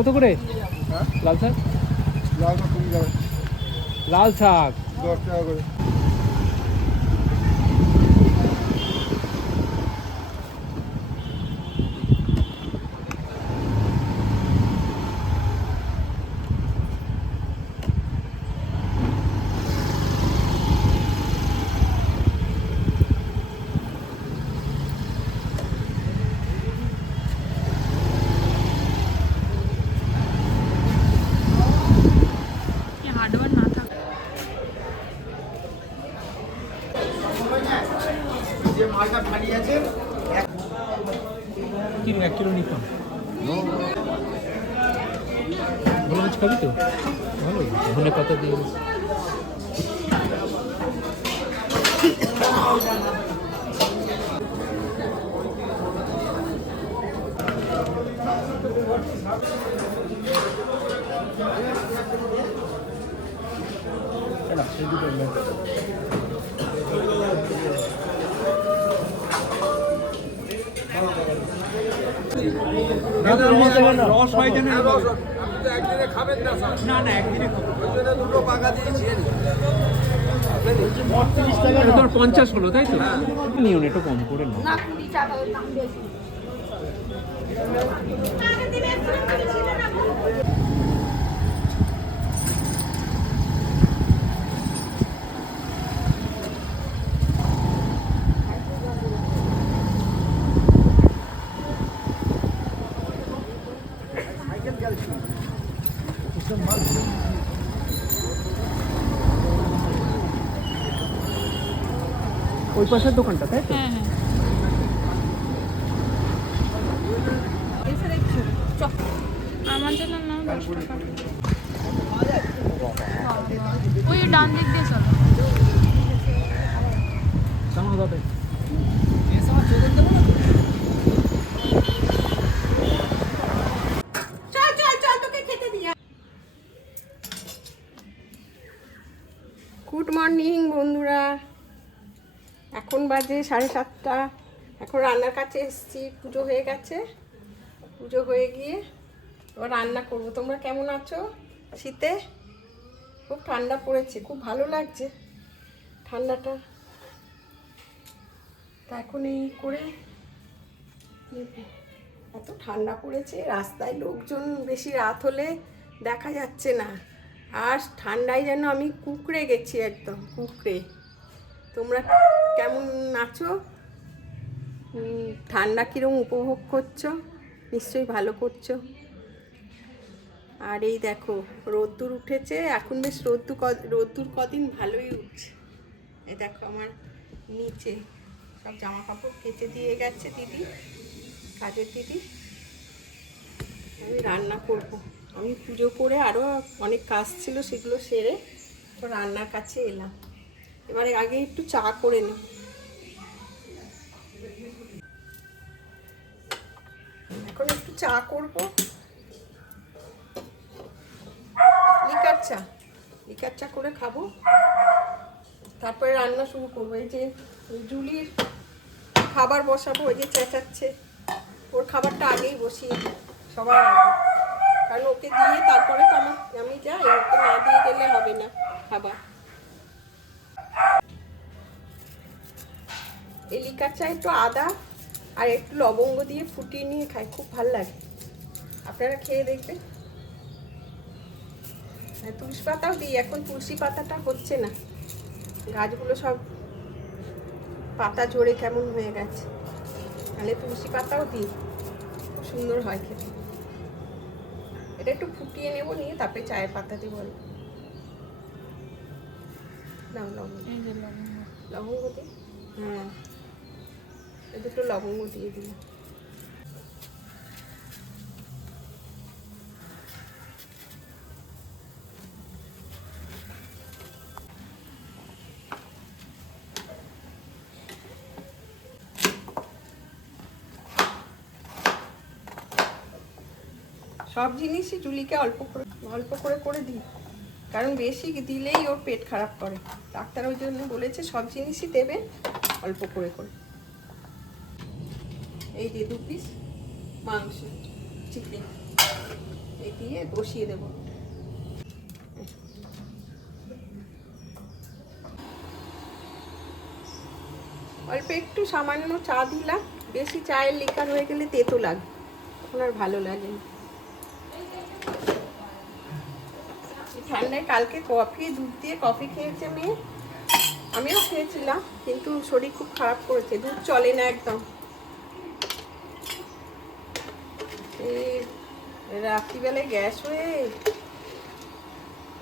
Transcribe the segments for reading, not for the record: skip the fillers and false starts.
কত করে? লাল শাক? লাল শাক 10 টাকা করে। কি 1 কিলো নিতাম। ভালো মাছ খাবি তো? ভালো ধনে পাতা দিয়ে রস হয় কেন? একদিনে খাবেন না স্যার? না না, একদিনে খাবো। দুটো পাকা দিয়েছি। 30 টাকা তোর 50 হলো তাই তো? নিও একটু কম করে নাও। না 20 টাকা দাম বেশি। ওই পাশের দোকানটা তাই তো? হ্যাঁ আমার জন্য না 10 টাকা। ওই ডান দিক দিয়ে চলো। কেমন দাদা? চল চল চল তোকে খেতে দিয়া। গুড মর্নিং বন্ধুরা, এখন বাজে 7:30। এখন রান্নার কাছে এসেছি, পুজো হয়ে গেছে। পুজো হয়ে গিয়ে এবার রান্না করব। তোমরা কেমন আছো? শীতে খুব ঠান্ডা পড়েছে, খুব ভালো লাগছে ঠান্ডাটা। তা এখন এই করে এত ঠান্ডা পড়েছে, রাস্তায় লোকজন বেশি রাত হলে দেখা যাচ্ছে না। আর ঠান্ডায় যেন আমি কুঁকড়ে গেছি, একদম কুঁকড়ে। তোমরা কেমন আছো? ঠান্ডা কীরকম উপভোগ করছো? নিশ্চয়ই ভালো করছো। আর এই দেখো রোদ্দুর উঠেছে এখন, বেশ রোদ্দুর কদিন ভালোই উঠছে। এই দেখো আমার নিচে সব জামা কাপড় কেচে দিয়ে গেছে দিদি, কাজের দিদি। আমি রান্না করব। আমি পুজো করে আরও অনেক কাজ ছিল, সেগুলো সেরে তো রান্নার কাছে এলাম। এবারে আগে একটু চা করে নিই। এখন একটু চা করব, লিকার চা করে খাবো। তারপরে রান্না শুরু করবো। এই যে জুলির খাবার বসাবো, ওই যে চেঁচাচ্ছে, ওর খাবারটা আগেই বসিয়ে দিই সবার আগে, কারণ ওকে দিয়ে তারপরে তো আমি যাই, ওকে না দিয়ে গেলে হবে না খাবার। এই লিকার চা একটু আদা আর একটু লবঙ্গ দিয়ে ফুটিয়ে নিয়ে খাই, খুব ভালো লাগে। আপনারা খেয়ে দেখবেন। হ্যাঁ, তুলসী পাতাও দিই। এখন তুলসী পাতাটা হচ্ছে না, গাছগুলো সব পাতা ঝরে কেমন হয়ে গেছে। তাহলে তুলসী পাতাও দিই, সুন্দর হয় খেতে। এটা একটু ফুটিয়ে নেবো, নিয়ে তারপরে চায়ের পাতা দিয়ে বলো। নাও লবঙ্গ দিই। হ্যাঁ, দুটো লবঙ্গ দিয়ে দিলাম। সব জিনিসই জুলিকে অল্প করে করে দিই, কারণ বেশি দিলেই ওর পেট খারাপ করে। ডাক্তার ওই জন্য বলেছে সব জিনিসই দেবে অল্প করে করে। এই যে 2 পিস মাংস চিকেন, এই দিয়ে বসিয়ে দেবো। অল্প একটু সামান্য চা দিলাম, বেশি চায়ের লিকার হয়ে গেলে তেতো লাগে, এখন আর ভালো লাগে না। ঠান্ডায় কালকে কফি, দুধ দিয়ে কফি খেয়েছে মেয়ে, আমিও খেয়েছিলাম, কিন্তু শরীর খুব খারাপ করেছে, দুধ চলে না একদম। এই রাত্রিবেলায় গ্যাস হয়ে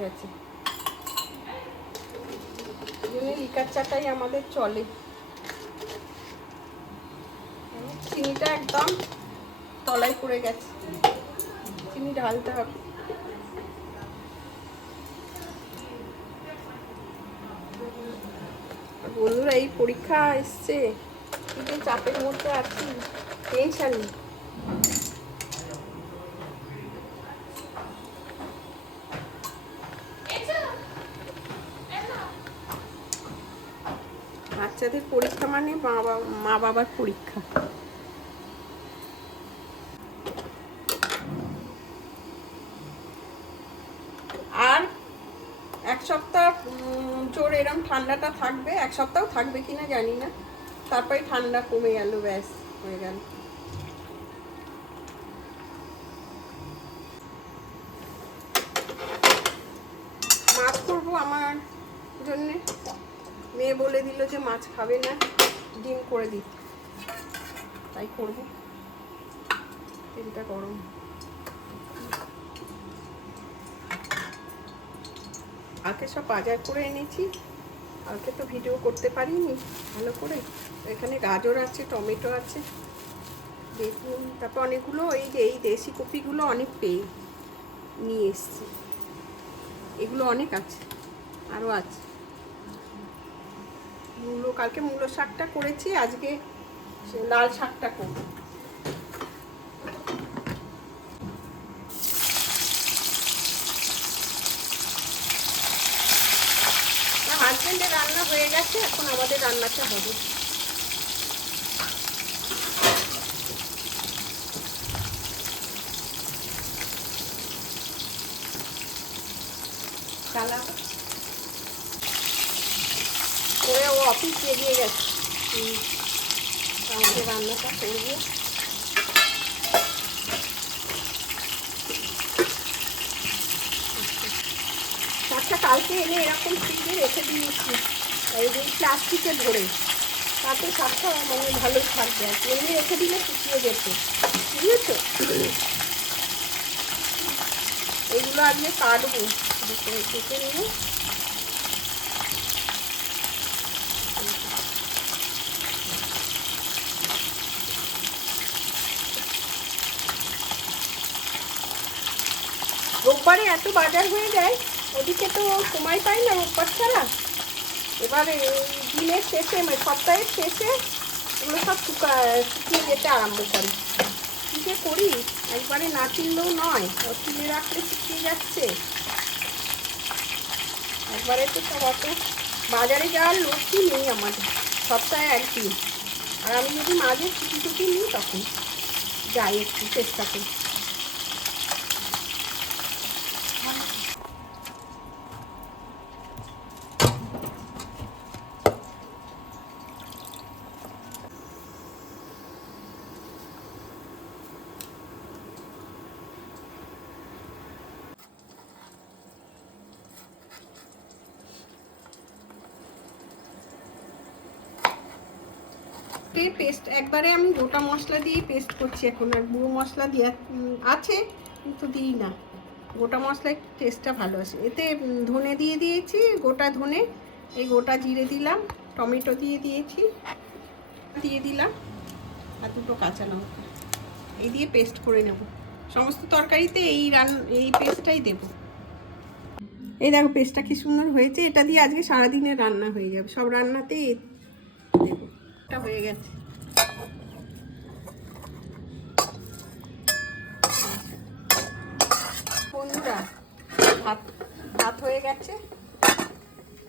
গেছে, লিকার চাটাই আমাদের চলে। চিনিটা একদম তলায় পড়ে গেছে, চিনি ঢালতে হবে। বন্ধুরা, এই পরীক্ষা এসছে, কি চাপের মধ্যে আছি, টেনশন। বাচ্চাদের পরীক্ষা মানে মা বাবার পরীক্ষা। আর এক সপ্তাহ জোর এরম ঠান্ডাটা থাকবে, এক সপ্তাহ থাকবে কিনা জানি না, তারপরে ঠান্ডা কমে গেল, ব্যাস হয়ে গেল। মাছ করবো আমার জন্যে, মেয়ে বলে দিল যে মাছ খাবে না, ডিম করে দিই, তাই করবো। তেলটা গরম। আজকে সব বাজার করে এনেছি, কালকে তো ভিডিও করতে পারিনি ভালো করে। এখানে গাজর আছে, টমেটো আছে, বেগুন, তারপর অনেকগুলো এই দেশি কপিগুলো অনেক পেয়ে নিয়ে এসছি, এগুলো অনেক আছে, আরও আছে। মূলো, কালকে মূলো শাকটা করেছি, আজকে লাল শাকটা করব। হাজবেন্ডের রান্না হয়ে গেছে, এখন আমাদের রান্নাটা হবে। চালা করে ও অফিস বেরিয়ে গেছে, আমাদের রান্নাটা করবো। শাকটা কালকে এনে এরকম ফ্রিজে রেখে দিয়েছি, এই যে প্লাস্টিকে ধরে, তাতে শাকটা মানে ভালোই থাকবে। আর এমনি রেখে দিলে শুকিয়ে যেত, বুঝেছো? এইগুলো আজকে কাটবো, কেটে নিয়ে রোববারে এত বাজার হয়ে যায়, ওদিকে তো সময় পাই না রোববার ছাড়া। এবারে দিনের শেষে, মানে সপ্তাহের শেষে এগুলো সব শুকিয়ে যেতে আরম্ভ করে। কী যে করি, একবারে না কিনলেও নয়, কিনে রাখলে শুকিয়ে যাচ্ছে। একবারে তো সব অত বাজারে যাওয়ার লোকই নেই আমাদের, সপ্তাহে একদিন। আর আমি যদি মাঝে ছুটি নিই তখন যাই, একটু চেষ্টা করি। পেস্ট একবারে আমি গোটা মশলা দিয়ে পেস্ট করছি এখন, আর গুঁড়ো মশলা দিয়ে আছে কিন্তু দিই না। গোটা মশলায় টেস্টটা ভালো আসে। এতে ধনে দিয়ে দিয়েছি, গোটা ধনে, এই গোটা জিরে দিলাম, টমেটো দিয়ে দিয়েছি, দিয়ে দিলাম, আর দুটো কাঁচা লঙ্কা, এই দিয়ে পেস্ট করে নেব। সমস্ত তরকারিতে এই পেস্টটাই দেব। এই দেখো পেস্টটা কি সুন্দর হয়েছে, এটা দিয়ে আজকে সারাদিনের রান্না হয়ে যাবে, সব রান্নাতেই দেবো। এটা হয়ে গেছে। বন্ধুরা, ভাত হয়ে গেছে।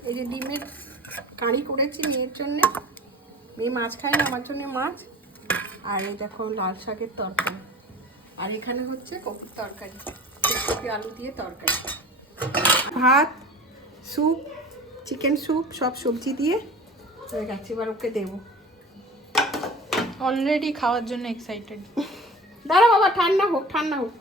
এই যে ডিমের কারি করেছি মেয়ের জন্যে, মেয়ে মাছ খায় না, আমার জন্যে মাছ। আর এই দেখো লাল শাকের তরকারি, আর এখানে হচ্ছে কপির তরকারি। বাঁধাকপি আলু দিয়ে তরকারি, ভাত, স্যুপ, চিকেন স্যুপ, সব সবজি দিয়ে হয়ে গেছে। এবার ওকে দেবো। অলরেডি খাওয়ার জন্য এক্সাইটেড। দাঁড়া বাবা, ঠান্ডা হোক ঠান্ডা হোক।